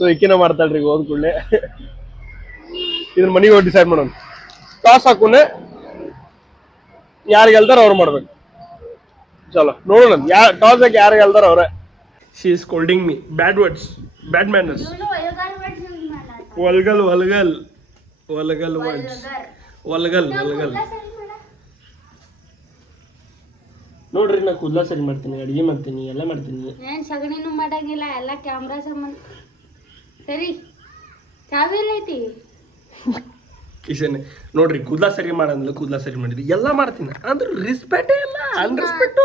So ಈಕಿನ ಮಾಡ್ತಾಳ್ರಿ ಹೋದ್ ಕೂಡಲೇ ಇದನ್ನ ಮನೆಗೆ ಹೋಗಿ ಡಿಸೈಡ್ ಮಾಡೋಣ. ಟಾಸ್ ಹಾಕುನೆ ಯಾರು ಗೆಲ್ತಾರ ಅವ್ರು ಮಾಡ್ಬೇಕು. ಚಲೋ ನೋಡೋಣ ಟಾಸ್ ಹಾಕಿ ಯಾರು ಗೆಲ್ತಾರ ಅವ್ರೆ. She is scolding me bad words, bad manners, vulgar vulgar vulgar words, vulgar vulgar. ನೋಡ್ರಿ ನಾ ಕೂದಲ ಸರಿ ಮಾಡ್ತೀನಿ, ಅಡಿಗೆ ಮಾಡ್ತೀನಿ, ಎಲ್ಲ ಮಾಡ್ತೀನಿ. ಏನ್ ಸಗಣಿನೂ ಮಾಡಂಗಿಲ್ಲ, ಎಲ್ಲ ಕ್ಯಾಮ್ರಾ ಸಂಬಂಧ. ಸರಿ ಚಾವಿ ಐತಿ ಕಿಶನ್ ನೋಡ್ರಿ ಕೂದಲ ಸರಿ ಮಾಡಂದ್ಲು, ಕೂದಲ ಸರಿ ಮಾಡಿದ್ರಿ ಎಲ್ಲ ಮಾಡ್ತೀನಿ ಅಂದ್ರೆ ರಿಸ್ಪೆಕ್ಟೇ ಇಲ್ಲ, ಅನ್ರೆಸ್ಪೆಕ್ಟು.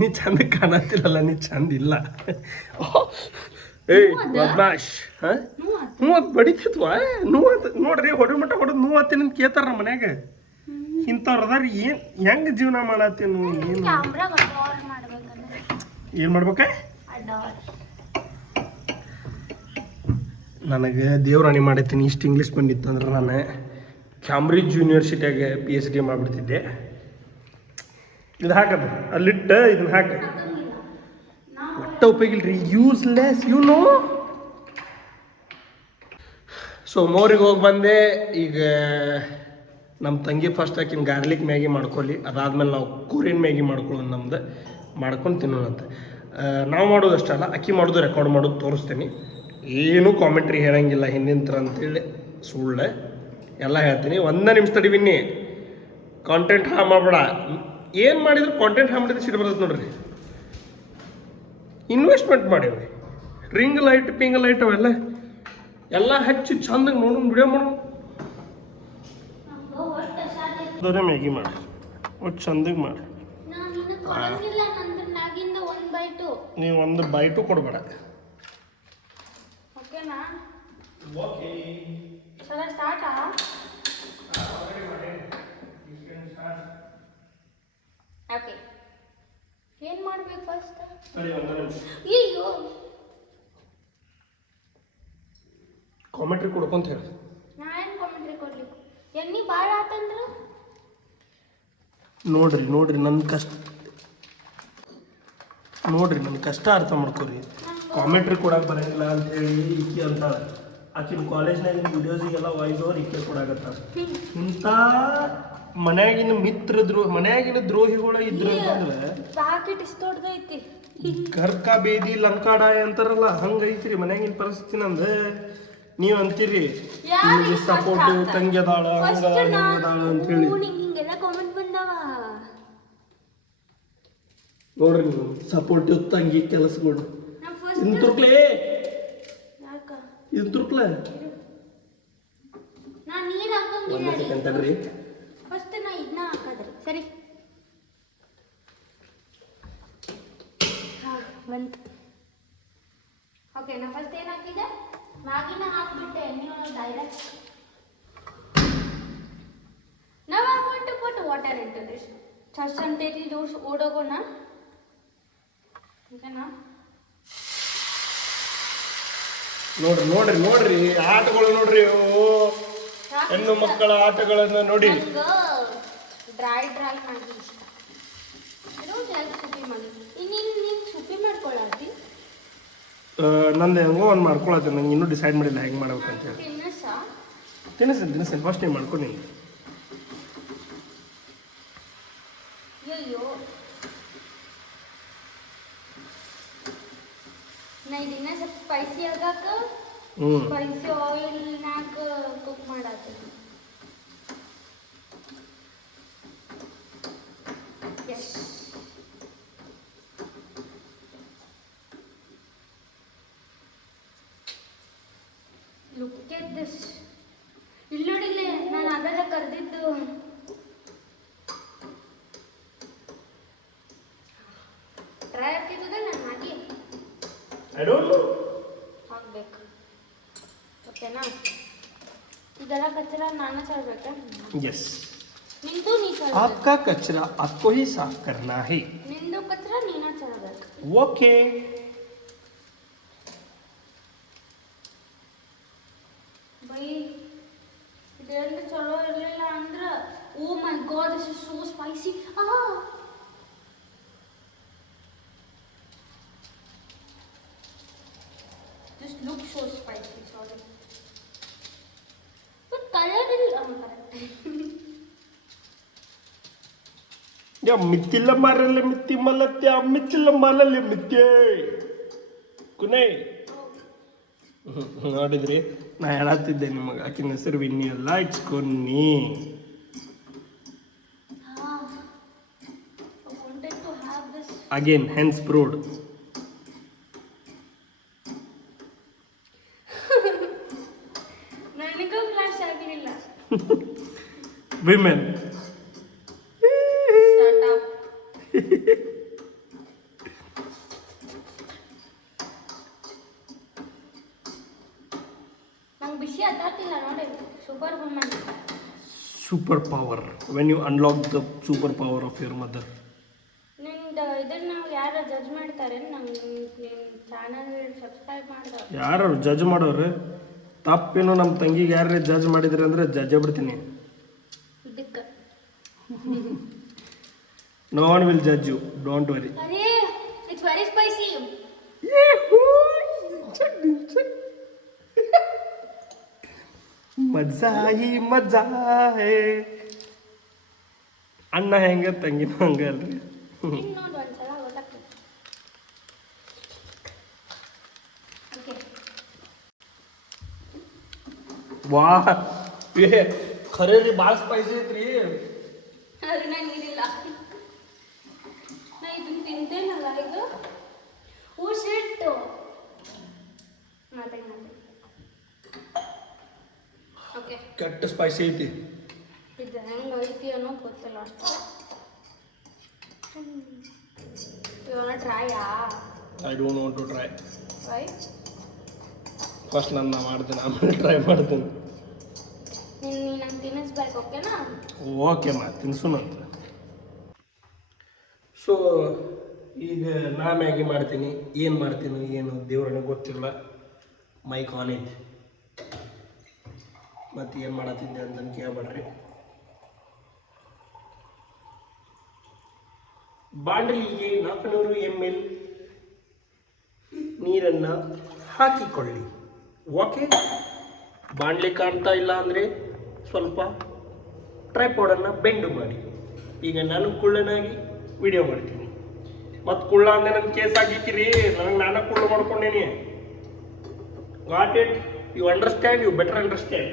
ನೀ ಚಂದ ಕಾಣತ್ತಿಲ್ಲಲ್ಲ, ನೀ ಚಂದ ಇಲ್ಲ. ಏಯ್ ಬದ್ಮಾಶ್. ಹ್ಞೂ ಅದು ಬಡಿತಿತ್ವ ನೋಡ್ರಿ ಹೊಡೆ ಮಟ್ಟ ಹೊಡೆದು ನೋವು ಹತ್ತೀನಿ ಅಂತ ಕೇಳ್ತಾರ ನಮ್ಮ ಮನ್ಯಾಗ. ಇಂಥವ್ರು ಅದಾರ ಏನ್ ಹೆಂಗ್ ಜೀವನ ಮಾಡತ್ತೇನು, ಏನ್ ಮಾಡ್ಬೇಕ. ನನಗೆ ದೇವ್ರಾಣಿ ಮಾಡತ್ತೀನಿ ಇಷ್ಟು ಇಂಗ್ಲೀಷ್ ಬಂದಿತ್ತು ಅಂದ್ರೆ ನಾನು ಕ್ಯಾಂಬ್ರಿಡ್ಜ್ ಯೂನಿವರ್ಸಿಟಿಯಾಗ PhD ಮಾಡಿಬಿಡ್ತಿದ್ದೆ. ಇದು ಹಾಕದು ಅಲ್ಲಿಟ್ಟು ಇದನ್ನ ಹಾಕ, ಒಟ್ಟ ಉಪಯೋಗ ಇಲ್ರಿ, ಯೂಸ್ಲೆಸ್ ಯು ನೋ. ಸೊ ಮೋರಿಗೆ ಹೋಗಿ ಬಂದೆ. ಈಗ ನಮ್ಮ ತಂಗಿ ಫಸ್ಟ್ ಆಕಿನ ಗಾರ್ಲಿಕ್ ಮ್ಯಾಗಿ ಮಾಡ್ಕೊಳ್ಳಿ, ಅದಾದ್ಮೇಲೆ ನಾವು ಕೊರಿಯನ್ ಮ್ಯಾಗಿ ಮಾಡ್ಕೊಳ್ಳೋದು ನಮ್ದು ಮಾಡ್ಕೊಂಡು ತಿನ್ನೋಣಂತೆ. ನಾವು ಮಾಡೋದು ಅಷ್ಟಲ್ಲ, ಅಕ್ಕಿ ಮಾಡೋದು ರೆಕಾರ್ಡ್ ಮಾಡೋದು ತೋರಿಸ್ತೀನಿ. ಏನೂ ಕಾಮೆಂಟ್ರಿ ಹೇಳಂಗಿಲ್ಲ ಹಿಂದಿನ ಥರ ಅಂತೇಳಿ, ಸುಳ್ಳೆ ಎಲ್ಲ ಹೇಳ್ತೀನಿ. 1 ನಿಮಿಷ ತಡಿವಿನಿ, ಕಾಂಟೆಂಟ್ ಹಾಳು ಮಾಡಬೇಡ. ಏನು ಮಾಡಿದ್ರು ಕಾಂಟೆಂಟ್ ಹಾಳು ಮಾಡಿದ್ರೆ ಸಿಟ್ಟು ಬರ್ತದೆ ನೋಡ್ರಿ. ಇನ್ವೆಸ್ಟ್ಮೆಂಟ್ ಮಾಡೀವಿ, ರಿಂಗ್ ಲೈಟ್ ಪಿಂಗ್ ಲೈಟ್ ಅವೆಲ್ಲ ಎಲ್ಲ ಹಚ್ಚಿ ಚಂದಾಗ ನೋಡೋಣ, ವಿಡಿಯೋ ಮಾಡೋಣ. ಮ್ಯಾಗಿ ಮಾಡಿ ಒಟ್ಟು ಚಂದಗೆ ಮಾಡಿ. ನೀವು ಒಂದು ಬೈಟು ಕೊಡಬೇಡ. ಏನ್ ಮಾಡ್ಬೇಕು ಫಸ್ಟ್? ಅಯ್ಯೋ ಕಾಮೆಂಟ್ರಿ ಕೊಡ್ಕೊಂತ ಹೇಳಿ. ನಾ ಏನು ಕಾಮೆಂಟ್ರಿ ಕೊಡ್ಲಿ? ಎಣ್ಣೆ ಭಾಳ ಆತಂದ್ರ ನೋಡ್ರಿ ನನ್ನ ಕಷ್ಟ ನನ್ನ ಕಷ್ಟ ಅರ್ಥ ಮಾಡ್ಕೊರಿ. ಕಾಮೆಂಟ್ರಿ ಕೊಡಕ್ಕೆ ಬರಂಗಿಲ್ಲ ಅಂತ ಹೇಳಿ ಈಕಿ ಅಂತಾಳೆ. ಆಕಿನ ಕಾಲೇಜ್ನಾಗಿನ ವಿಡಿಯೋಸಿಗೆಲ್ಲ ವಾಯ್ಸ್ ಓವರ್ ಈಕೆ ಕೊಡಾಕತ್ತಾಳ. ಇಂಥ ಮನ್ಯಾಗಿನ ಮಿತ್ರದ್ರು, ಮನ್ಯಾಗಿನ ದ್ರೋಹಿಗಳು ಇದ್ರು ಅಂತಂದ್ರೆ ಪ್ಯಾಕೆಟ್ ಇಷ್ಟು ದೊಡ್ಡದೈತಿ. ಕರ್ಕ ಬೇದಿ ಲಂಕಾಡಾಯ ಅಂತಾರಲ್ಲ, ಹಂಗೈತ್ರಿ ಮನ್ಯಾಗಿನ ಪರಿಸ್ಥಿತಿ ನಂದು. ನೀವ್ ಅಂತೀರಿ ಸಪೋರ್ಟಿವ್ ತಂಗ್ಯದಾಳ ಹಂಗದಾಳ ಅಂತ ಹೇಳಿ. ನೋಡ್ರಿ ನೀವು ಸಪೋರ್ಟಿವ್ ತಂಗಿ ಕೆಲಸಗಳು ಇಂತುರ್ಕ್ಲೇ ಒಂದು ಸೆಕೆಂಡ್ ತಡ್ರಿ. ಫಸ್ಟ್ ನಾ ಇದನ್ನ ಹಾಕದ್ರಿ. ಸರಿ ಬಂತು. ಓಕೆ, ನಾ ಫಸ್ಟ್ ಏನು ಹಾಕಿದ್ದೆ? ಮ್ಯಾಗಿನ ಹಾಕ್ಬಿಟ್ಟೆ ಎಣ್ಣೆ ಒಳಗೆ ಡೈರೆಕ್ಟ್. ನಾವು ಹಾಕ್ಬಿಟ್ಟು ವಾಟರ್ ಇರ್ತದೆ. ಚರ್ಚಂಟೇರಿ ಜ್ಯೂಸ್ ಓಡೋಗೋಣ. ಓಕೆನಾ? ನೋಡ್ರಿ ಆಟಗಳು ನೋಡ್ರಿ, ಹೆಣ್ಣು ಮಕ್ಕಳ ಆಟಗಳನ್ನ ನೋಡಿ. ಡ್ರೈ ಮಾಡಿ ಇಷ್ಟ. ಸುಪ್ಪಿ ಮಾಡಿ ನೀನು ಸುಪ್ಪಿ ಮಾಡ್ಕೊಳ್ಳಿ. ನಂದು ಹೆಂಗೋ ಒಂದು ಮಾಡ್ಕೊಳತ್ತೆ, ನಂಗೆ ಇನ್ನೂ ಡಿಸೈಡ್ ಮಾಡಿಲ್ಲ ಹೆಂಗೆ ಮಾಡ್ಬೇಕಂತ ಹೇಳಿ. ತಿನ್ನಿಸ್ತೀನಿ ಫಸ್ಟ್ ನೀವು ಮಾಡ್ಕೊಂಡು. ಅಯ್ಯೋ ನಾ ಇದನ್ನ ಸ್ವಲ್ಪ ಸ್ಪೈಸಿ ಆಗಾಕ ಸ್ಪೈಸಿ ಆಯಿಲ್ನಾಗ ಕುಕ್ ಮಾಡತ್ತೀನಿ. Yes, look at this. ಇಲ್ಲಿ ನೋಡಿಲ್ಲ, ನಾನು ಅದೆಲ್ಲ ಕರೆದಿದ್ದು. ಟ್ರೈ ಆಗ್ತಿದ್ದದ ನಾನು ಹಾಕಿ ಹಾಕ್ಬೇಕು. ಓಕೆನಾ? ಇದೆಲ್ಲ ಕಚರ ನಾನು ಚಲ್ಬೇಕಾ? यस, ನಿಂದು ನೀ ಚಲ್. आपका कचरा आपको ही साफ करना है. ನಿಂದು ಕಚರ ನೀನ ಚಲ್ಬೇಕು. ओके. ಬೈ ಇದೆಲ್ಲ ಚಲೋ ಇರಲಿಲ್ಲ ಅಂದ್ರೆ, oh my god, this is so spicy. Look so spicy sorry but colour ಇಲ್ಲ ಯಾ ಮಿತ್ತಿಲ್ಲ ಮಾರಲ್ಲ ಮಿತ್ತಿ ಮಲ್ಲತ್ಯ ಮಿತ್ತಿಲ್ಲ ಮಾಲಲ್ಲಿ ಮಿತ್ಯೆ ಕುನೇ ನೋಡಿದ್ರಿ ನಾ ಹೇಳತ್ತಿದ್ದೆ ನಿಮಗೆ ಆಕಿನ ಹೆಸರು ವಿನ್ನಿ ಅಲ್ಲ ಇಟ್ಸ್ ಕೊನ್ನಿ ಅಗೇನ್ ಹೆನ್ಸ್ ಪ್ರೂವ್ಡ್ ನನಗೂ ಫ್ಲಾಶ್ ಆಗಲಿಲ್ಲ ವಿಮೆನ್ ಶಟ್ ಅಪ್ ನಂಗೆ ಬಿಸಿ ಅದಾತಿಲ್ಲ ನೋಡಿ super woman super power when you unlock the super power of your mother ನಿಂದು ಇದನ್ನ ನಾವು ಯಾರು ಜಡ್ಜ್ ಮಾಡ್ತಾರೆ ನಂಗೆ ನಿನ್ನ ಚಾನಲ್ ಸಬ್ಸ್ಕ್ರೈಬ್ ಮಾಡ್ದ ಯಾರು ಜಡ್ಜ್ ಮಾಡೋರು ತಪ್ಪೇನು ನಮ್ಮ ತಂಗಿಗೆ ಯಾರೇ ಜಡ್ಜ್ ಮಾಡಿದ್ರಿ ಅಂದ್ರೆ ಜಡ್ಜ್ ಬಿಡ್ತೀನಿ ಇದಕ್ಕೆ no one will judge you don't worry ಅರೇ ಇಟ್ಸ್ ವೆರಿ ಸ್ಪೈಸಿ ಮಜಾ ಹಿ ಮಜಾ ಹೇ ಅಣ್ಣ ಹೆಂಗೆ ತಂಗಿನ ಹಂಗೆ ಅಲ್ರಿ ಇನ್ನೊಂದು ಒಂದ್ಸಲ ಗೊತ್ತಾಗ್ತದೆ ಓಕೆ ವಾ ಏ ಖರೆ ರೀ ಭಾಳ ಸ್ಪೈಸಿ ಐತ್ರಿ ಅದು ನನಗಿದಿಲ್ಲ ನಾ ಇದನ್ನ ತಿಂತೇನಲ್ಲ ಇದು ಓ ಶಿಟ್ ಮಾತೆ ಓಕೆ ಕೆಟ್ಟ ಸ್ಪೈಸಿ ಐತಿ ಇದು ಹೆಂಗೆ ಐತಿ ಅನ್ನೋದು ಗೊತ್ತಿಲ್ಲ ಅಷ್ಟು ಇವಾಗ ಟ್ರೈಯಾ I don't want to try why first ನಾನು ಮಾಡ್ತೀನಿ ಆಮೇಲೆ ಟ್ರೈ ಮಾಡ್ತೀನಿ ನೀನು ನಂಗೆ ತಿನ್ನಿಸ್ಬೇಕು ಓಕೆನಾ ಓಕೆ ಮಾ ತಿನ್ಸುನಂತ ಸೊ ಈಗ ನಾ ಮ್ಯಾಗಿ ಮಾಡ್ತೀನಿ ಏನು ಮಾಡ್ತೀನಿ ಏನು ದೇವ್ರನ್ನ ಗೊತ್ತಿಲ್ಲ ಮೈಕ್ ಆನ್ ಐತಿ ಮತ್ತು ಏನು ಮಾಡತ್ತಿದ್ದೆ ಅಂತ ಕೇಳ್ಬೇಡ್ರಿ ಬಾಂಡಲಿಗೆ 400 ml ನೀರನ್ನು ಹಾಕಿಕೊಳ್ಳಿ ಓಕೆ ಬಾಂಡ್ಲಿ ಕಾಣ್ತಾ ಇಲ್ಲ ಅಂದರೆ ಸ್ವಲ್ಪ ಟ್ರೈಪಾಡನ್ನು ಬೆಂಡು ಮಾಡಿ ಈಗ ನಾನು ಕುಳ್ಳನಾಗಿ ವಿಡಿಯೋ ಮಾಡ್ತೀನಿ ಮತ್ತು ಕುಳ್ಳ ಅಂದರೆ ನನ್ನ ಕೇಸ್ ಆಗಿಕ್ಕಿರಿ ನನಗೆ ನಾನು ಕುಳ್ಳ ಮಾಡ್ಕೊಂಡೇನಿ got it you understand you better understand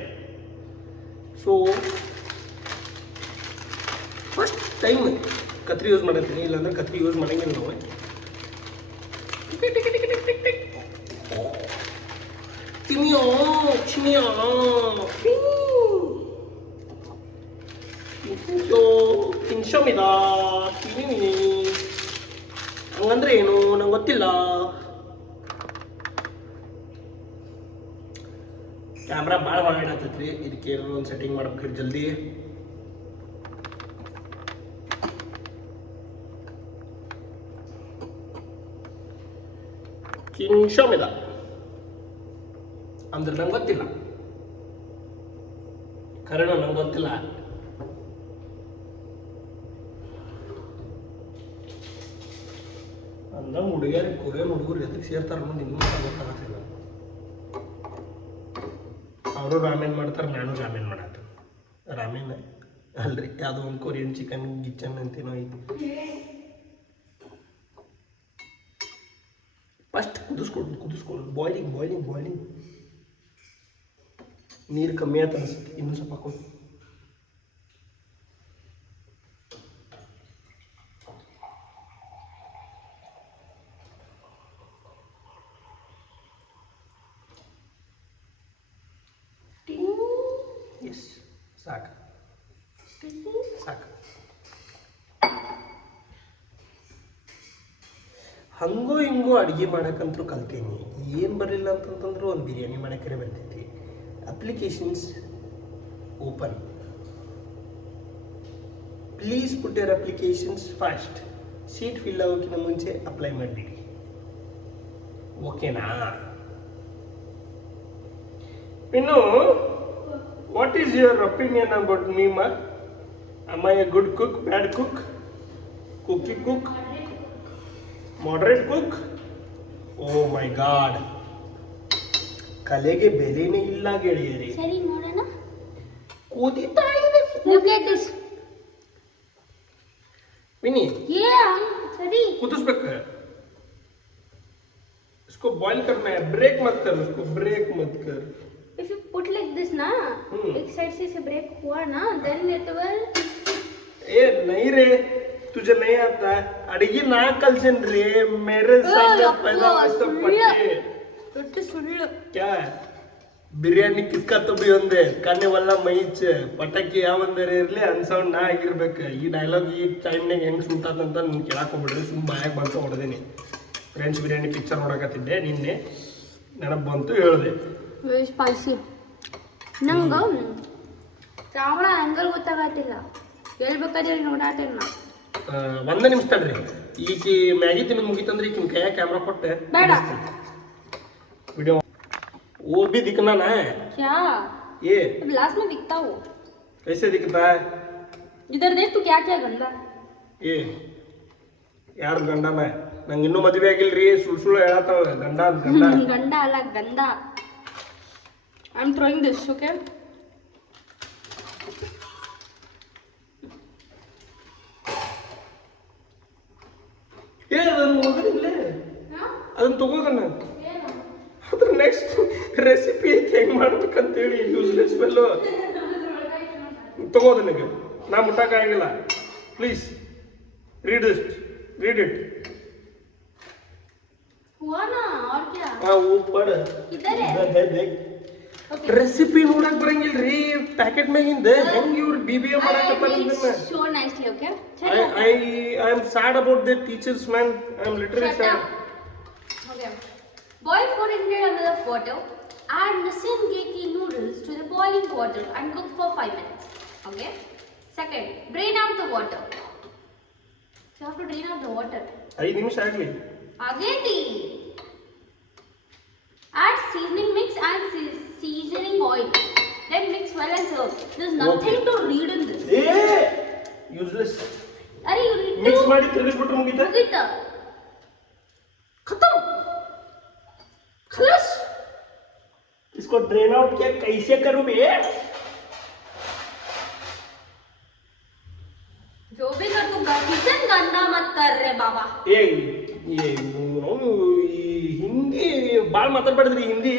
so first time ಕತ್ರಿ ಯೂಸ್ ಮಾಡತ್ತೀನಿ ಇಲ್ಲಾಂದ್ರೆ ಕತ್ರಿ ಯೂಸ್ ಮಾಡಂಗಿಲ್ಲ ನಾವು ತಿಮಿಯೋ ಚಿಮಿಯೋ ತಿನ್ಶೋಮಿದ ತಿಮಿನಿ ಹಂಗಂದ್ರೆ ಏನು ನಂಗೆ ಗೊತ್ತಿಲ್ಲ ಕ್ಯಾಮ್ರಾ ಭಾಳ ಹೊರಗಡೆ ಇದಕ್ಕೆ ಏನೋ ಒಂದು ಸೆಟ್ಟಿಂಗ್ ಮಾಡ್ಬೇಕು ಜಲ್ದಿ ಕಿಂಶಮಿದ ಅಂದ್ರೆ ನಂಗೆ ಗೊತ್ತಿಲ್ಲ ಕರೆನೋ ನಂಗೆ ಗೊತ್ತಿಲ್ಲ ಅಂದ ಹುಡುಗಿಯರಿಗೆ ಕೊರಿಯನ್ ಹುಡುಗರು ಎದಕ್ಕೆ ಸೇರ್ತಾರೆ ಮುಂದೆ ಇನ್ನೂ ಗೊತ್ತಾಗತ್ತಿಲ್ಲ ಅವರು ರಾಮೇನ್ ಮಾಡ್ತಾರೆ ನಾನು ರಾಮೇನ್ ಮಾಡತ್ತ ರಾಮೇನ್ ಅಲ್ರಿ ಯಾವುದೋ ಒಂದು ಕೊರಿಯನ್ ಚಿಕನ್ ಗಿಚ್ಚನ್ ಅಂತೇನೋ ಐತಿ ಫಸ್ಟ್ ಕುದಿಸ್ಕೊಂಡು ಬಾಯ್ಲಿಂಗ್ ನೀರು ಕಮ್ಮಿ ಆಯ್ತು ಅನಿಸುತ್ತೆ ಇನ್ನೂ ಸ್ವಲ್ಪ ಹಾಕೋದು ಎಸ್ ಸಾಕು ಹಂಗೋ ಹಿಂಗೋ ಅಡುಗೆ ಮಾಡಕ್ಕಂತೂ ಕಲ್ತೀನಿ ಏನು ಬರಲಿಲ್ಲ ಅಂತಂತಂದ್ರೆ ಒಂದು ಬಿರಿಯಾನಿ ಮಾಡೋಕ್ಕರೆ ಬರ್ತೈತಿ applications open please put your applications fast sheet fill ಆಗೋಕ್ಕಿಂತ ಮುಂಚೆ ಅಪ್ಲೈ ಮಾಡಿಬಿಡಿ ಓಕೆನಾ ಇನ್ನು what is your opinion about me ಮಾ am I a good cook, bad cook, cookie cook, moderate cook? Oh my god, ಕಲೆಗೆ ಬೆಲೆನೇ ಇಲ್ಲ ಗೆಳೆಯರಿ. ಸರಿ ನೋಡೋಣ. ಕುದಿತಾ ಇದೆ. Look at this. Vini Yeah, सही. कुदिस्ಬೇಕು. इसको बॉईल करना है, ब्रेक मत कर उसको, ब्रेक मत कर. If you put like this ना, एक साइड से इसे ब्रेक हुआ ना, then it will. ए नहीं रे, तुझे नहीं आता है. अड़गी ना कलसन रे, मेरे साथ पैदा वैसा पट्टे. तो सुन लो. क्या है? ಬಿರಿಯಾನಿ ಕಿಸ್ಕತ್ತ ಬಿ ಒಂದೇ ಕಣ್ಣೆವಲ್ಲ ಮೈಚ್ ಪಟಾಕಿ ಯಾವಂದರೆ ಇರಲಿ ಅನ್ಸೌಂಡ್ ನಾ ಆಗಿರ್ಬೇಕು. ಈ ಡೈಲಾಗ್ ಈ ಟೈಮ್ನಾಗ ಹೆಂಗೆ ಸುಂಟಾದಂತ ನೀನು ಕೇಳಕ್ಕೆ ಹೋಗ್ಬಿಡ್ರಿ. ಸುಮ್ಮ ಬಾಯಾಗ ಬಂತು ಹೊಡೆದೀನಿ. ಫ್ರೆಂಚ್ ಬಿರಿಯಾನಿ ಪಿಕ್ಚರ್ ನೋಡಕತ್ತಿದ್ದೆ ನಿನ್ನೆ, ನೆನಪು ಬಂತು ಹೇಳಿದೆ. Very spicy. ನಂಗೆ ಚಾವಳ ಆ್ಯಂಗಲ್ ಗೊತ್ತಾಗತ್ತಿಲ್ಲ, ಹೇಳ್ಬೇಕಾದ್ರೆ ನೋಡಾತೇನೆ ನಾ. ಒಂದೇ ನಿಮಿಷ ತಡ್ರಿ. ಈಕಿ ಮ್ಯಾಗಿ ತಿನ್ನೋದು ಮುಗಿತಂದ್ರೆ ಈಕಿನ ಕೈಯಾಗ ಕ್ಯಾಮ್ರಾ ಕೊಟ್ಟೆ ಬೇಡ. ವಿಡಿಯೋ वो भी दिखना ना है. क्या ये ग्लास में दिखता वो कैसे दिखता है? इधर देख तू क्या क्या गंदा. ये ಯಾರು ಗಂಡನ? ನಂಗೆ ಇನ್ನೂ ಮದುವೆ ಆಗಿಲ್ರಿ, ಸುಳ್ಳು ಹೇಳತ್ತಾವ ಗಂಡ ಗಂಡ. ಗಂಡ ಅಲ್ಲ ಗಂಧ. I am throwing this. Okay, ಏ ಅದನ್ನು ಓದಿರ್ಲೇ, ಅದನ್ನ ತಗೋದನ್ನ. ಅದ್ರ ನೆಕ್ಸ್ಟ್ ರೆಸಿಪಿ ಹೆಂಗ್ ಮಾಡ್ಬೇಕಂತೇಳಿ ಯೂಸ್ಲೆಸ್ ಬೆಲ್ಲು ತಗೋದು ನನಗೆ. ನಾ ಮುಟ್ಟಕ್ಕಾಗಿಲ್ಲ. Please read it. हुआ ना और क्या. हाँ वो पढ़. इधर है. देख. ರೆಸಿಪಿ ನೋಡಕ್ ಬರಂಗಿಲ್ರಿ ಪ್ಯಾಕೆಟ್ ಮ್ಯಾಗಿಂದ. ಹೆಂಗ್ ಇವ್ರು BBA ಮಾಡಕತ್ತಾರ ಇದನ್ನ. So nicely, okay. I am sad about the teachers, man. I am literally Shut sad. up. Okay. Boil 400 ml of water. Add Nissan-Geki noodles to the boiling water and cook for 5 minutes. Okay. Second, drain out the water. You have to drain out the water. 5 ನಿಮಿಷ ಆಗ್ಲಿ. Ageti. Add seasoning mix and seasoning oil. Then mix well and serve. There's nothing to read in this. ಏ useless. Are you need mix to? ಮಾಡಿ ತಿರುಗಿಸ್ಬಿಟ್ರೆ ಮುಗೀತಾ? Mugita. खत्म. खलास. इसको drain out क्या कैसे करूं बे? जो भी कर तू किचन गंदा मत कर रे बाबा. ये ಹಿಂದಿ ಭಾಳ ಮಾತಾಡ್ಬೇಡ್ರಿ. ಹಿಂದಿ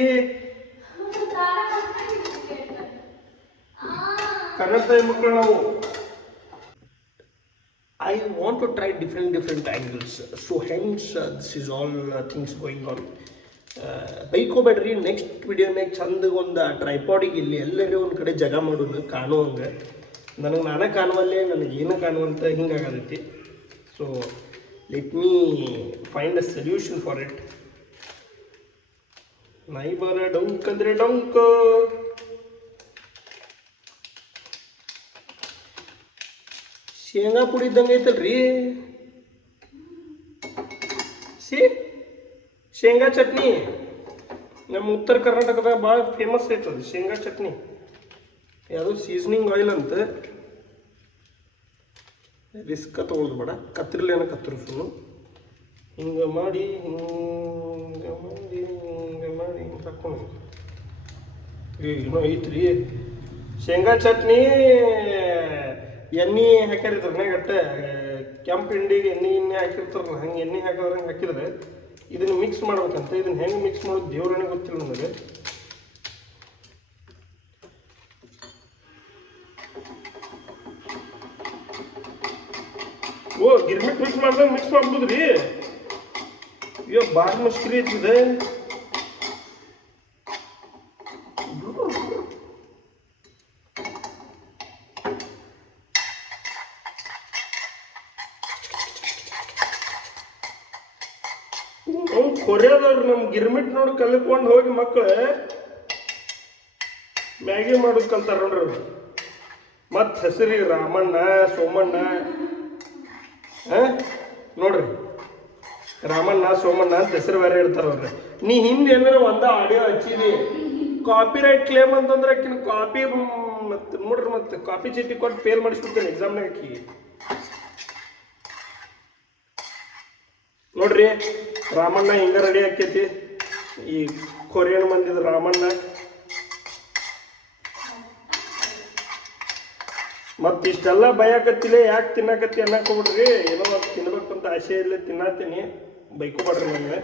ಕನ್ನಡ ಮಕ್ಕಳು ನಾವು. I want to try different angles, so hence this is all things going on. ಬೈಕೋಬೇಡ್ರಿ. ನೆಕ್ಸ್ಟ್ ವಿಡಿಯೋನಾಗ ಚಂದ ಒಂದು ಟ್ರೈಪಾಡಿಗೆ ಇಲ್ಲಿ ಎಲ್ಲರೂ ಒಂದು ಕಡೆ ಜಾಗ ಮಾಡೋದು ಕಾಣುವಂಗೆ. ನನಗೆ ನಾನೇ ಕಾಣುವಲ್ಲೇ, ನನಗೇನು ಕಾಣುವಂತ ಹಿಂಗಾಗತೈತಿ. So let me find a solution for it. ನಾಯಿ ಬಾರ ಡೊಂಕ್ ಅಂದ್ರೆ ಡೊಂಕ್. ಶೇಂಗಾ ಪುಡಿ ಇದ್ದಂಗೆ ಐತಲ್ರಿ. ಶೇಂಗಾ ಚಟ್ನಿ ನಮ್ಮ ಉತ್ತರ ಕರ್ನಾಟಕದಾಗ ಭಾಳ ಫೇಮಸ್ ಐತದ ಶೇಂಗಾ ಚಟ್ನಿ. ಯಾವುದೋ ಸೀಸನಿಂಗ್ ಆಯಿಲ್ ಅಂತ. ರಿಸ್ಕ ತೊಗೊಳ್ದು ಬೇಡ. ಕತ್ತಿರ್ಲೇನ ಕತ್ತರಿಸು. ಹಿಂಗೆ ಮಾಡಿ ಹಿಂಗೆ ಹಾಕೊಂಡು ಇನ್ನೂ ಐತ್ರಿ ಶೇಂಗಾ ಚಟ್ನಿ. ಎಣ್ಣೆ ಹಾಕ್ಯಾರಿದ್ರನ್ಯಾಗ ಅಟ್ಟ ಕೆಂಪು ಹಿಂಡಿಗೆ ಎಣ್ಣೆ ಹಾಕಿರ್ತಾರಲ್ಲ, ಹಂಗೆ ಎಣ್ಣೆ ಹಾಕಿದ್ರೆ ಹಂಗೆ ಹಾಕಿದ್ರೆ ಇದನ್ನು ಮಿಕ್ಸ್ ಮಾಡ್ಬೇಕಂತ. ಇದನ್ನು ಹೆಂಗೆ ಮಿಕ್ಸ್ ಮಾಡೋದು ದೇವ್ರನೇ ಗೊತ್ತಿಲ್ಲ ನನಗೆ. ಓ ಗಿರ್ಮಿಟ್ ಮಿಕ್ಸ್ ಮಾಡ್ದಂಗೆ ಮಿಕ್ಸ್ ಮಾಡ್ಬೋದ್ರಿ. ಅಯ್ಯೋ ಭಾಳ ಮುಷ್ಕಿರಿ ಐತಿದೆ. ಕೊರಿಯಾದವ್ರು ನಮ್ಮ ಗಿರ್ಮಿಟ್ ನೋಡಿ ಕಲ್ತ್ಕೊಂಡು ಹೋಗಿ ಮಕ್ಕಳು ಮ್ಯಾಗಿ ಮಾಡೋದು ಕಲ್ತಾರ ನೋಡ್ರಿ. ಮತ್ತು ಹೆಸರಿ ರಾಮಣ್ಣ ಸೋಮಣ್ಣ. ನೋಡ್ರಿ ರಾಮಣ್ಣ ಸೋಮಣ್ಣ ಅಂತ ಹೆಸರು ಬೇರೆ ಇರ್ತಾರ ಅವ್ರಿ. ನೀ ಹಿಂದೆ ಏನಾರ ಒಂದ ಆಡಿಯೋ ಹಚ್ಚಿದಿ ಕಾಪಿ ರೈಟ್ ಕ್ಲೇಮ್ ಅಂತಂದ್ರೆ ಆಕಿನ ಕಾಪಿ ಮತ್ತೆ ನೋಡ್ರಿ ಮತ್ತೆ ಕಾಪಿ ಚೀಟಿ ಕೊಟ್ಟು ಫೇಲ್ ಮಾಡಿಸ್ಬಿಡ್ತೇನೆ ಎಕ್ಸಾಮ್ನಾಗ ಆಕಿ. ನೋಡ್ರಿ ರಾಮಣ್ಣ ಹಿಂಗ ರೆಡಿ ಆಕೈತಿ. ಈ ಕೊರಿಯನ್ ಮಂದಿದ ರಾಮಣ್ಣ. ಮತ್ತು ಇಷ್ಟೆಲ್ಲ ಭಯಕತ್ತಿಲ್ಲ, ಯಾಕೆ ತಿನ್ನಕತ್ತಿ ಅನ್ನಕ್ಕೆ ಹೋಗ್ಬಿಡ್ರಿ. ಏನೋ ಒಂದು ತಿನ್ಬೇಕಂತ ಆಸೆ ಇರಲಿ, ತಿನ್ನತ್ತೀನಿ, ಬೈಕೋಬೇಡ್ರಿ ನನಗೆ.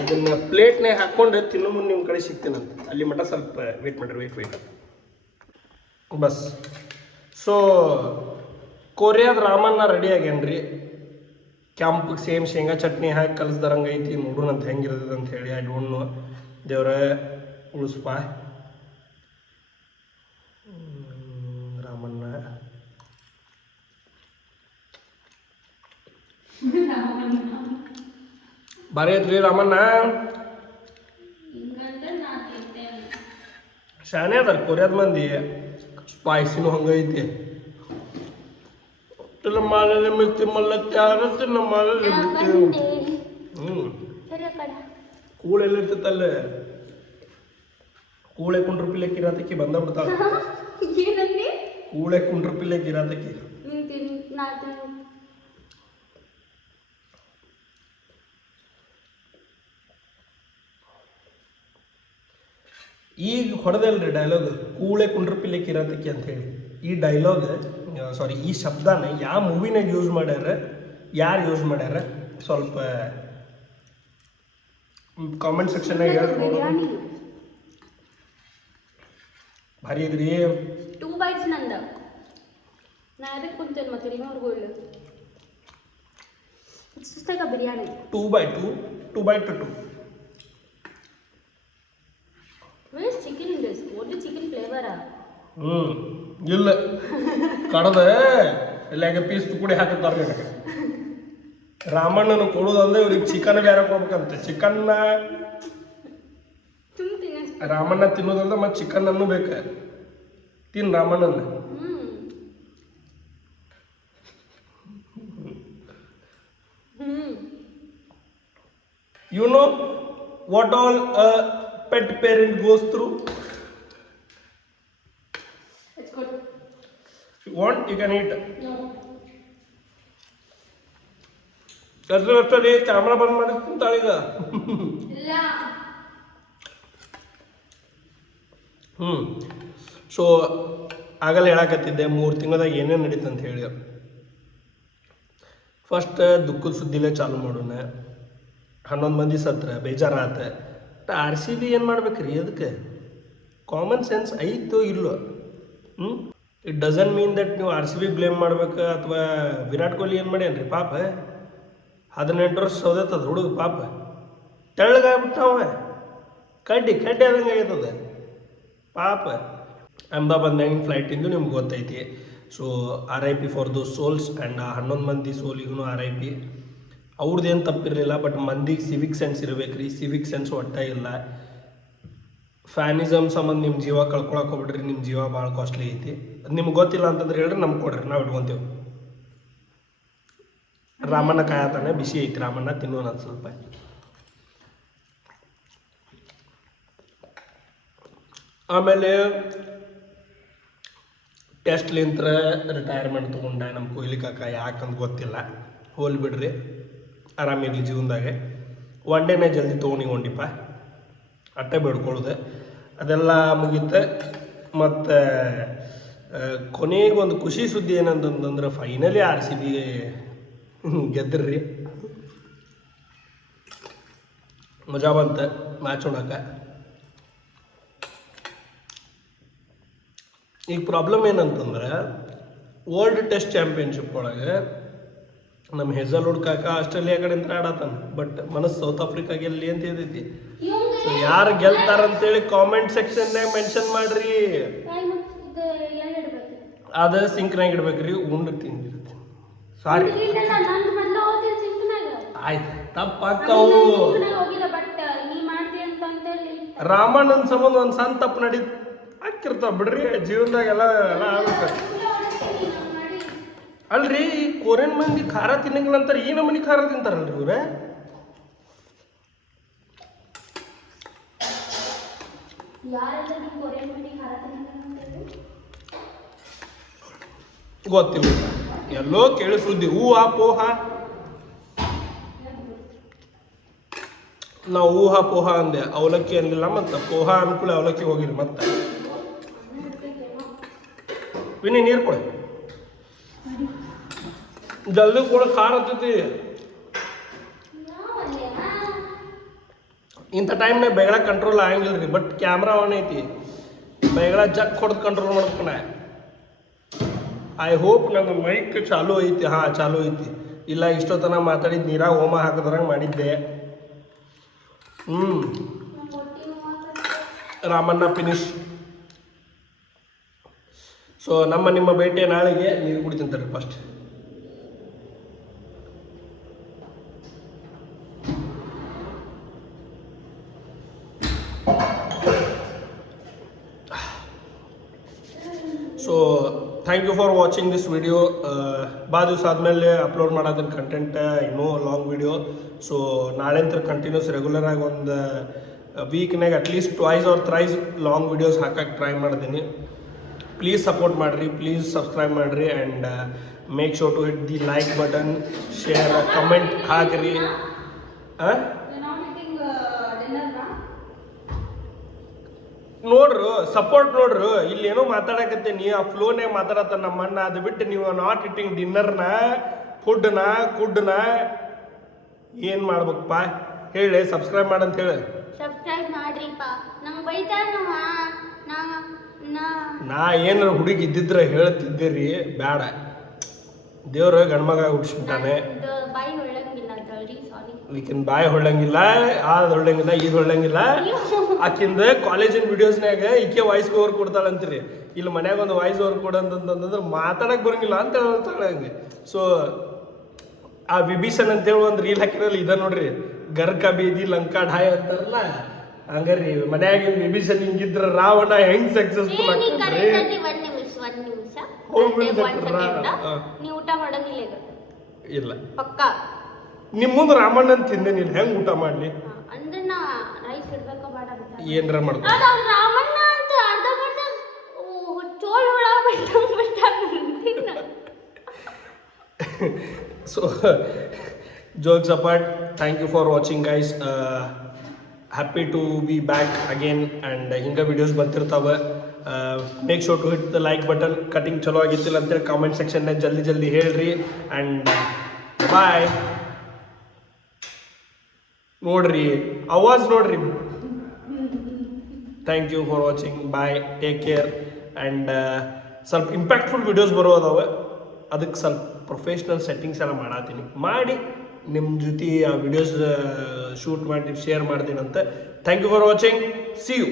ಇದನ್ನ ಪ್ಲೇಟ್ನಾಗ ಹಾಕ್ಕೊಂಡು ತಿನ್ನೋ ಮುಂದೆ ನಿಮ್ಮ ಕಡೆ ಸಿಗ್ತೀನಂತ. ಅಲ್ಲಿ ಮಟ್ಟ ಸ್ವಲ್ಪ ವೇಟ್ ಮಾಡಿರಿ, ವೇಟ್ ಬಸ್. ಸೊ ಕೊರಿಯಾದ ರಾಮಣ್ಣ ರೆಡಿ ಆಗ್ಯಾನ್ರಿ. ಕ್ಯಾಂಪಿಗೆ ಸೇಮ್ ಶೇಂಗಾ ಚಟ್ನಿ ಹಾಕಿ ಕಲಿಸ್ದಾರಂಗೆ ಐತಿ. ನೋಡೋಣಂತ ಹೆಂಗಿರ್ತದೆ ಅಂತ ಹೇಳಿ. I don't know. ದೇವ್ರ ಉಳಿಸ್ಪ ರಾಮಣ್ಣ. ಬಾರಿ ಐತ್ರಿ ರಾಮಣ್ಣ. ಶಾನೆ ಅದಾರ ಕೊರಿಯಾದ ಮಂದಿ. ಸ್ಪೈಸಿನೂ ಹಂಗೈತಿ. ಮಾಲಲ್ಲಿ ಮಿರ್ಚಿ ಮಲ್ಲತ್ತಿ ಆಗತ್ತೆ, ನಮ್ಮ ಮಾಲಲ್ಲಿ ಕೂಳು ಎಲ್ಲಿರ್ತೈತಲ್ಲ, ಕೂಳೆ ಕುಂಡ್ರಪಿಲೆ ಕಿರಾತಕ್ಕಿ ಬಂದ ಬಿಡ್ತಾವ. ಕೂಳೆ ಕುಂಡ್ರಪಿಲೆ ಕಿರಾತಕ್ಕಿ. ಈಗ ಹೊಡೆದಲ್ರಿ ಡೈಲಾಗ್, ಕೂಳೆ ಕುಂಡ್ರಪಿಲೆ ಕಿರಾತಕ್ಕಿ ಅಂತ ಹೇಳಿ. ಈ ಡೈಲಾಗ್ ಸಾರಿ ಈ ಶಬ್ದನ ಯಾವ ಮೂವಿನಾಗ ಯೂಸ್ ಮಾಡ್ಯಾರ, ಯಾರು ಯೂಸ್ ಮಾಡ್ಯಾರ, ಸ್ವಲ್ಪ ಕಾಮೆಂಟ್ ಸೆಕ್ಷನ್ನಾಗ ಹೇಳ್ಬೋದು. ಭಾರಿ ಇದ್ರಿ. 2 bites ನಂದ. ನಾ ಅದಕ್ಕೆ ಕುಂತೇನೆ ಮತ್ತೆ ಇನ್ನೊರ್ಗೂ ಇಲ್ಲ. It's just like a biryani. 2 by 2, 2 by 2. Where is chicken in this? What is chicken flavor? ಇಲ್ಲ ಕಡದ ಇಲ್ಲಾಗ ಪೀಸ್ ತುಕುಡಿ ಹಾಕುತ್ತಾರೆ ನನಗೆ. ರಾಮಣ್ಣನ ಕೊಡೋದಲ್ಲದೆ ಇವ್ರಿಗೆ ಚಿಕನ್ ಬೇರೆ ಕೊಡ್ಬೇಕಂತೆ. ಚಿಕನ್ನ ರಾಮಣ್ಣ ತಿನ್ನೋದಲ್ದ ಮತ್ತು ಚಿಕನ್ ಅನ್ನು ಬೇಕು. ತಿನ್ ರಾಮಣ್ಣನ. You know what all a pet parent goes through? It's good. If you want, you can eat. No. ಅಷ್ಟೇ ಕ್ಯಾಮ್ರಾ ಬಂದ್ ಮಾಡಿರ್ತಾಳೆ ಈಗ. ಇಲ್ಲ. ಸೊ ಆಗಲ್ಲ ಹೇಳಕತ್ತಿದ್ದೆ 3 ತಿಂಗಳದಾಗ ಏನೇನು ನಡೀತು ಅಂತ ಹೇಳಿ. ಫಸ್ಟ್ ದುಃಖದ ಸುದ್ದಿಲೇ ಚಾಲು ಮಾಡೋಣ. 11 ಮಂದಿ ಸತ್ರ, ಬೇಜಾರಾತ. RCB ಏನು ಮಾಡ್ಬೇಕ್ರಿ? ಅದಕ್ಕೆ ಕಾಮನ್ ಸೆನ್ಸ್ ಐತೋ ಇಲ್ಲೋ. ಇಟ್ ಡಸಂಟ್ ಮೀನ್ ದಟ್ ನೀವು RCB ಬ್ಲೇಮ್ ಮಾಡ್ಬೇಕು. ಅಥವಾ ವಿರಾಟ್ ಕೊಹ್ಲಿ ಏನು ಮಾಡ್ಯಾನ್ರಿ ಪಾಪ, 18 ವರ್ಷ ಸೌದತ್ತದ ಹುಡುಗ ಪಾಪ, ತೆಳ್ಳಗಾಗ್ಬಿಟ್ಟವ, ಕಡ್ಡಿ ಆದಂಗೆ ಆಗೈತದ ಪಾಪ. ಅಹಮದಾಬಾದ್ ಮ್ಯಾಗಿನ ಫ್ಲೈಟಿಂದು ನಿಮ್ಗೆ ಗೊತ್ತೈತಿ. So RIP for those souls. And 11 ಮಂದಿ ಸೋಲಿಗೂ RIP. ಅವ್ರದ್ದೇನು ತಪ್ಪಿರಲಿಲ್ಲ, ಬಟ್ ಮಂದಿಗೆ ಸಿವಿಕ್ ಸೆನ್ಸ್ ಇರಬೇಕು ರೀ. ಸಿವಿಕ್ ಸೆನ್ಸ್ ಒಟ್ಟ ಇಲ್ಲ. ಫ್ಯಾನಿಸಮ್ ಸಂಬಂಧ ನಿಮ್ಮ ಜೀವ ಕಳ್ಕೊಳಕ್ಕೆ ಹೋಗ್ಬಿಡ್ರಿ. ನಿಮ್ಮ ಜೀವ ಭಾಳ ಕಾಸ್ಟ್ಲಿ ಐತಿ. ಅದು ನಿಮ್ಗೆ ಗೊತ್ತಿಲ್ಲ ಅಂತಂದ್ರೆ ಹೇಳ್ರಿ, ನಮ್ಗೆ ಕೊಡ್ರಿ, ನಾವು ಇಟ್ಕೊತೀವಿ. ರಾಮಣ್ಣ ಕಾಯತಾನೆ, ಬಿಸಿ ಐತಿ ರಾಮಣ್ಣ, ತಿನ್ನೋಣ ಸ್ವಲ್ಪ. ಆಮೇಲೆ ಟೆಸ್ಟ್ಲಿಂತ್ರ ರಿಟೈರ್ಮೆಂಟ್ ತೊಗೊಂಡ ನಮ್ಮ ಕೊಹ್ಲಿ ಕಾಕ. ಯಾಕಂತ ಗೊತ್ತಿಲ್ಲ, ಹೋಲಿ ಬಿಡ್ರಿ, ಆರಾಮಿರಲಿ ಜೀವನದಾಗೆ. 1 ಡೇನೇ ಜಲ್ದಿ ತೊಗೊಂಡಿಪ್ಪ, ಅಟ್ಟೆ ಬೇಡ್ಕೊಳ್ಳೋದು. ಅದೆಲ್ಲ ಮುಗೀತು. ಮತ್ತು ಕೊನೆಗೆ ಒಂದು ಖುಷಿ ಸುದ್ದಿ ಏನಂತಂದ್ರೆ ಫೈನಲಿ RCB ಗೆದ್ದಿರ್ರಿ. ಮಜಾ ಬಂತ ಮ್ಯಾಚ್ ನೋಡೋಕೆ. ಈಗ ಪ್ರಾಬ್ಲಮ್ ಏನಂತಂದ್ರೆ ವರ್ಲ್ಡ್ ಟೆಸ್ಟ್ ಚಾಂಪಿಯನ್ಶಿಪ್ ಒಳಗೆ ನಮ್ಮ ಹೆಜಲ್ವುಡ್ ಕಾಕ ಆಸ್ಟ್ರೇಲಿಯಾ ಕಡೆಯಿಂದ ಆಡತಾನ. ಬಟ್ ಮನಸ್ಸು ಸೌತ್ ಆಫ್ರಿಕಾ ಗೆಲ್ಲಿ ಅಂತ ಹೇಳ್ತೈತಿ. ಸೊ ಯಾರು ಗೆಲ್ತಾರಂತೇಳಿ ಕಾಮೆಂಟ್ ಸೆಕ್ಷನ್ನಾಗ ಮೆನ್ಷನ್ ಮಾಡ್ರಿ. ಅದು ಸಿಂಕ್ನಾಗ ಇಡ್ಬೇಕ್ರಿ. ಉಂಡು ತಿಂದಿರ್ತೀನಿ, ಸಾರಿ ಆಯ್ತು, ತಪ್ಪಾಕವು. ರಾಮಣ್ಣನ ಸಂಬಂಧ ಒಂದು ಸಣ್ಣ ತಪ್ಪು ನಡೀತು, ಹಾಕಿರ್ತಾವ ಬಿಡ್ರಿ. ಜೀವನದಾಗ ಎಲ್ಲ ಆಗ್ಬೇಕು ಅಲ್ರಿ. ಈ ಕೊರಿಯನ್ ಮಂದಿ ಖಾರ ತಿನ್ನಂಗಿಲ್ಲ ಅಂತಾರೆ, ಈ ನಮೂನಿ ಖಾರ ತಿಂತಾರಲ್ರಿ ಇವ್ರೆ. ಗೊತ್ತಿಲ್ಲ, ಎಲ್ಲೋ ಕೇಳಿಸುದ್ದಿ. ಹೂವ ಪೋಹ ನಾವು ಊಹಾ ಪೋಹ ಅಂದೆ, ಅವಲಕ್ಕಿ ಅನ್ಲಿಲ್ಲ ಮತ್ತು ಪೋಹ ಅನ್ಕೂಲ ಅವಲಕ್ಕಿ ಹೋಗಿರಿ ಮತ್ತೆ. ವಿನಿ ನೀರು ಕೊಡಿ, ಜಲ್ದಿ ಕೂಡ ಖಾರ ಹತ್ತೈತಿ. ಇಂಥ ಟೈಮ್ನಾಗ ಬೆಗಳ ಕಂಟ್ರೋಲ್ ಆಗಂಗಿಲ್ಲ ರೀ, ಬಟ್ ಕ್ಯಾಮ್ರಾ ಆನ್ ಐತಿ, ಬೆಗಳ ಜಗ್ ಹೊಡೆದು ಕಂಟ್ರೋಲ್ ಮಾಡ್ಕೊಣ. ಐ ಹೋಪ್ ನನ್ನ ಮೈಕ್ ಚಾಲು ಐತಿ. ಹಾಂ ಚಾಲು ಐತಿ, ಇಲ್ಲ ಇಷ್ಟೊತ್ತನ ಮಾತಾಡಿದ್ದು ನೀರಾಗ ಹೋಮ ಹಾಕಿದ್ರಂಗೆ ಮಾಡಿದ್ದೆ. ರಾಮಣ್ಣ ಫಿನಿಶ್. ಸೊ ನಿಮ್ಮ ಭೇಟಿಯ ನಾಳೆಗೆ ನೀರು ಕುಡಿತಿಂತಾರೆ first. So thank you for watching this video. ಭಾಳ ದಿವಸ ಆದಮೇಲೆ ಅಪ್ಲೋಡ್ ಮಾಡೋದನ್ನ ಕಂಟೆಂಟ್, ಇನ್ನೂ ಲಾಂಗ್ ವಿಡಿಯೋ. ಸೊ ನಾಳೆಂತ ಕಂಟಿನ್ಯೂಸ್ ರೆಗ್ಯುಲರಾಗಿ ಒಂದು ವೀಕ್ನಾಗ at least twice or thrice long videos ಹಾಕಕ್ಕೆ ಟ್ರೈ ಮಾಡ್ತೀನಿ. ಪ್ಲೀಸ್ ಸಪೋರ್ಟ್ ಮಾಡಿರಿ, ಪ್ಲೀಸ್ ಸಬ್ಸ್ಕ್ರೈಬ್ ಮಾಡಿರಿ, and make sure to hit the like button, share, comment ಹಾಕಿರಿ. ನೋಡ್ರು ಸಪೋರ್ಟ್ ನೋಡ್ರು, ಇಲ್ಲಿ ಏನೋ ಮಾತಾಡಕತ್ತೀನಿ, ಆ ಫ್ಲೋನಾಗ ಮಾತಾಡತ್ತ ನಮ್ಮ ಅಣ್ಣ. ಅದು ಬಿಟ್ಟು ನೀವು ನಾಟ್ ಇಟ್ಟಿಂಗ್ ಡಿನ್ನರ್ನ, ಕುಡ್ನ ಏನು ಮಾಡ್ಬೇಕಪ್ಪ ಹೇಳಿ. ಸಬ್ಸ್ಕ್ರೈಬ್ ಮಾಡಂತ ಹೇಳಿ. ಸಬ್ಸ್ಕ್ರೈಬ್ ಮಾಡ್ರಿಪ್ಪ, ನಂಗೆ ಬೈತಾರ. ನಾ ಏನಾರ ಹುಡುಗಿ ಇದ್ದಿದ್ರೆ ಹೇಳ್ತಿದ್ದೀರಿ, ಬೇಡ. ದೇವ್ರು ಗಂಡ್ಮಗ ಹುಟ್ಟಿಸ್ಬಿಟ್ಟಾನೆ. ಬಾಯಿ ಹೊಳ್ಳಂಗಿಲ್ಲ, ಸಾರಿ. ಈಕಿನ ಬಾಯಿ ಹೊಳ್ಳಂಗಿಲ್ಲ, ಅದು ಹೊಳ್ಳಂಗಿಲ್ಲ, ಇದು ಹೊಳ್ಳಂಗಿಲ್ಲ. ಆಕಿಂದ ಕಾಲೇಜಿನ ವಿಡಿಯೋಸ್ನಾಗ ಈಕೆ ವಾಯ್ಸ್ ಓವರ್ ಕೊಡ್ತಾಳಂತೀರಿ, ಇಲ್ಲಿ ಮನ್ಯಾಗ ಒಂದು ವಾಯ್ಸ್ ಓವರ್ ಕೊಡಂತಂದ್ರೆ ಮಾತಾಡಕ್ಕೆ ಬರಂಗಿಲ್ಲ ಅಂತ ಹೇಳ್ತಾಳೆ ಹಂಗೆ. ಸೊ ಆ ವಿಭೀಷಣ್ ಅಂತೇಳಿ ಒಂದು ರೀಲ್ ಹಾಕಿರಲ್ಲ, ಇದ ನೋಡ್ರಿ, ಗರ್ಕ ಬೀದಿ ಲಂಕಾ ಢಾಯ್ ಅಂತಾರಲ್ಲ, ಹಂಗಾರಿ ಮನ್ಯಾಗಿನ ವಿಭೀಷಣ್ ಹಿಂಗಿದ್ರ ರಾವಣ ಹೆಂಗ್ ಸಕ್ಸಸ್ಫುಲ್ ಆಗ್ತದ್ರಿ. ನೀವು ಊಟ ಮಾಡಂಗಿಲ್ಲ ಈಗ? ಇಲ್ಲ ಪಕ್ಕ. ನಿಮ್ ಮುಂದೆ ರಾಮಣ್ಣ ಅಂತ ತಿಂದೇನಿಲ್ಲ, ಹೆಂಗ್ ಊಟ ಮಾಡ್ಲಿ? ಅಂದ್ರೆ ನಾ ರೈಸ್ ಇಡ್ಬೇಕ ಬೇಡ ಏನ್ರ ಮಾಡ್ಕೊ. ರಾಮಣ್ಣ ಅಂತ ಅರ್ಧ ಗಂಟೆ ಚೋಳ್ so jokes apart, thank you for watching guys. Happy to be back again, and ಹಿಂಗ ವಿಡಿಯೋಸ್ ಬರ್ತಿರ್ತಾವೆ. Make sure to hit the like button. Cutting ಚಲೋ ಆಗಿತ್ತಿಲ್ಲ ಅಂತೇಳಿ ಕಾಮೆಂಟ್ ಸೆಕ್ಷನ್ನಾಗ ಜಲ್ದಿ ಹೇಳ್ರಿ. And bye. ನೋಡ್ರಿ ಆವಾಜ್ ನೋಡ್ರಿ. Thank you for watching, bye, take care. And ಸ್ವಲ್ಪ ಇಂಪ್ಯಾಕ್ಟ್ಫುಲ್ ವಿಡಿಯೋಸ್ ಬರೋದಾವೆ, ಅದಕ್ಕೆ ಸ್ವಲ್ಪ ಪ್ರೊಫೆಷ್ನಲ್ ಸೆಟ್ಟಿಂಗ್ಸ್ ಎಲ್ಲ ಮಾಡಿ ನಿಮ್ಮ ಜೊತೆ ಆ ವಿಡಿಯೋಸ್ ಶೂಟ್ ಮಾಡಿ ಶೇರ್ ಮಾಡ್ತೀನಂತೆ. Thank you for watching, see you.